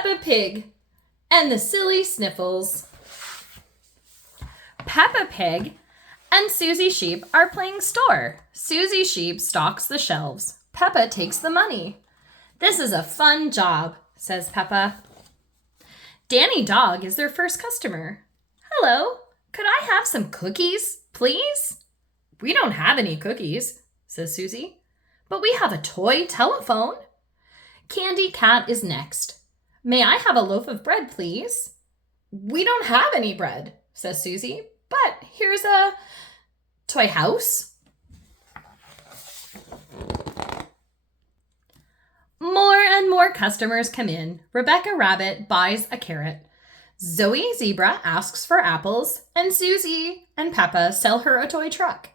Peppa Pig and the Silly Sniffles. Peppa Pig and Susie Sheep are playing store. Susie Sheep stocks the shelves. Peppa takes the money. This is a fun job, says Peppa. Danny Dog is their first customer. Hello, could I have some cookies, please? We don't have any cookies, says Susie, but we have a toy telephone. Candy Cat is next. May I have a loaf of bread, please? We don't have any bread, says Susie, but here's a toy house. More and more customers come in. Rebecca Rabbit buys a carrot. Zoe Zebra asks for apples, and Susie and Peppa sell her a toy truck.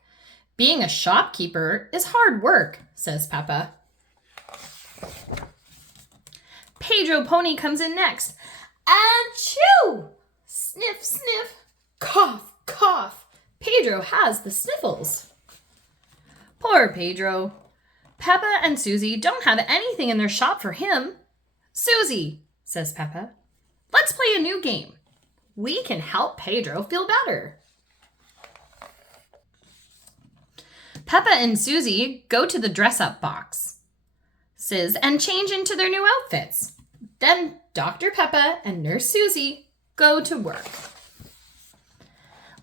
Being a shopkeeper is hard work, says Peppa. Pedro Pony comes in next. Achoo! Sniff, sniff. Cough, cough. Pedro has the sniffles. Poor Pedro. Peppa and Susie don't have anything in their shop for him. Susie, says Peppa, let's play a new game. We can help Pedro feel better. Peppa and Susie go to the dress-up box and change into their new outfits. Then Dr. Peppa and Nurse Susie go to work.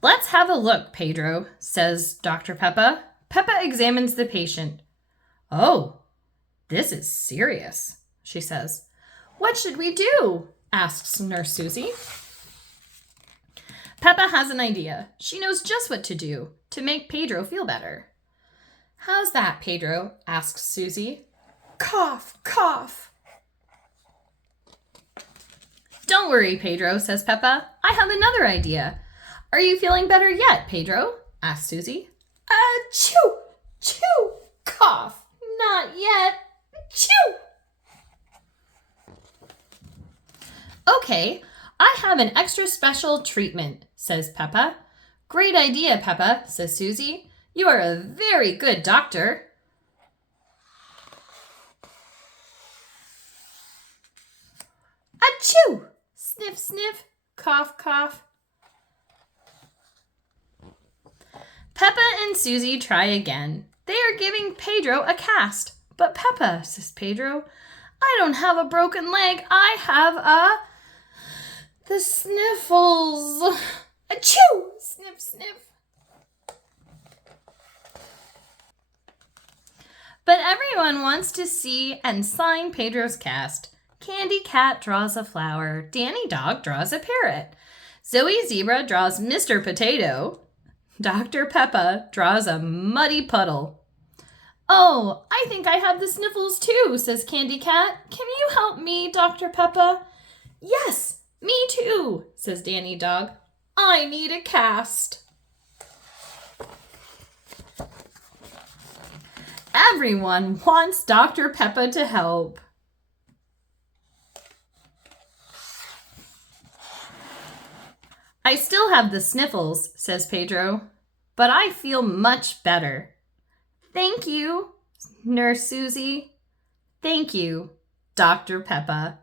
Let's have a look, Pedro, says Dr. Peppa. Peppa examines the patient. Oh, this is serious, she says. What should we do? Asks Nurse Susie. Peppa has an idea. She knows just what to do to make Pedro feel better. How's that, Pedro? Asks Susie. Cough, cough. Don't worry, Pedro, says Peppa. I have another idea. Are you feeling better yet, Pedro? Asks Susie. Achoo, choo, cough. Not yet. Achoo. Okay, I have an extra special treatment, says Peppa. Great idea, Peppa, says Susie. You are a very good doctor. Achoo! Sniff, sniff, cough, cough. Peppa and Susie try again. They are giving Pedro a cast. But Peppa, says Pedro, I don't have a broken leg. I have the sniffles. Achoo! Sniff, sniff. But everyone wants to see and sign Pedro's cast. Candy Cat draws a flower. Danny Dog draws a parrot. Zoe Zebra draws Mr. Potato. Dr. Peppa draws a muddy puddle. Oh, I think I have the sniffles too, says Candy Cat. Can you help me, Dr. Peppa? Yes, me too, says Danny Dog. I need a cast. Everyone wants Dr. Peppa to help. I still have the sniffles, says Pedro, but I feel much better. Thank you, Nurse Susie. Thank you, Dr. Peppa.